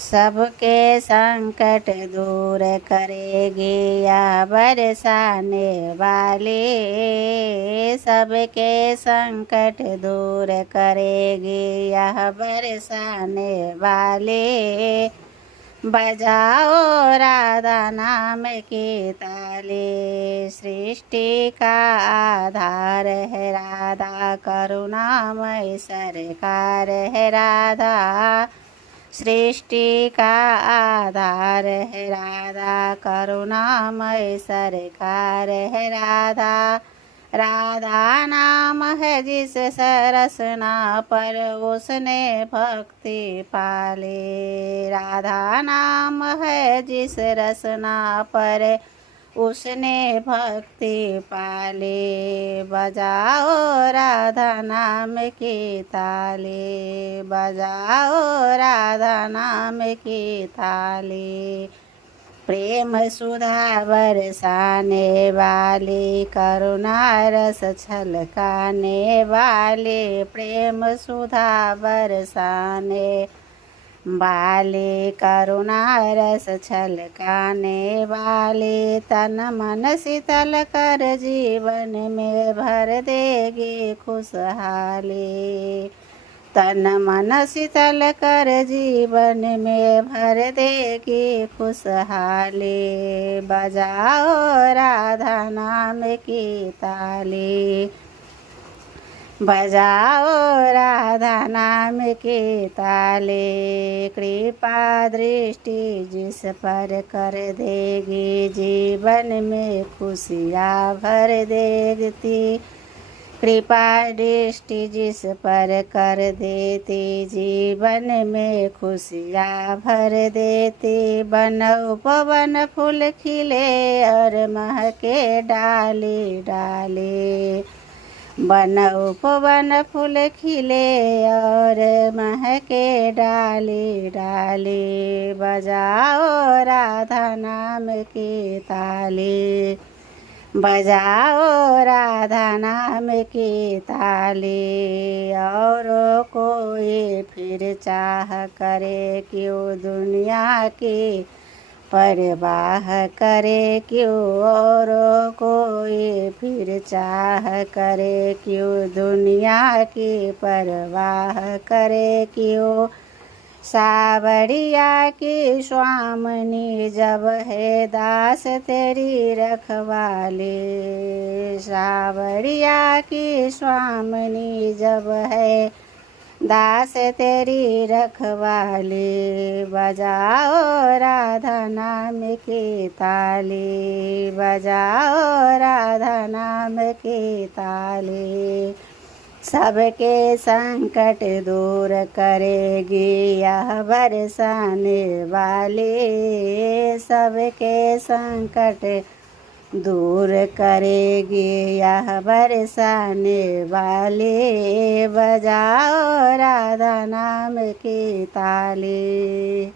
सबके संकट दूर करेगी यह बरसाने वाली। सबके संकट दूर करेगी यह बरसाने वाली। बजाओ राधा नाम की ताली। सृष्टि का आधार है राधा, करुणामय सरकार है राधा। सृष्टि का आधार है राधा, करुणामय सरकार है राधा। राधा नाम है जिस सरसना पर उसने भक्ति पाले। राधा नाम है जिस रसना पर उसने भक्ति पाले। बजाओ राधा नाम की ताली। बजाओ राधा नाम की ताली। प्रेम सुधा बरसाने वाली, करुणा रस छलकाने वाली। प्रेम सुधा बरसाने वाली, करुणा रस छलकाने वाली। तन मन शीतल कर जीवन में भर देगी खुशहाली। तन मन शीतल कर जीवन में भर देगी खुशहाली। बजाओ राधा नाम की ताली। बजाओ राधा नाम की ताली। कृपा दृष्टि जिस पर कर देगी जीवन में खुशियाँ भर देती। कृपा दृष्टि जिस पर कर देती जीवन में खुशियाँ भर देती। वन उपवन फूल खिले और महके डाली डाली। वन उपवन फूल खिले और महके डाली डाली। बजाओ राधा नाम की ताली। बजाओ राधा नाम की ताली। और कोई फिर चाह करे क्यों दुनिया की परवाह करे क्यों। और कोई फिर चाह करे क्यों दुनिया की परवाह करे क्यों। सावरिया की स्वामिनी जब है दास तेरी रखवाली। सावरिया की स्वामिनी जब है दास तेरी रखवाली। बजाओ राधा नाम की ताली। बजाओ राधा नाम की ताली। सबके संकट दूर करेगी यह बरसाने वाली। सबके संकट दूर करेगी यह बरसाने वाली। बजाओ राधा नाम की ताली।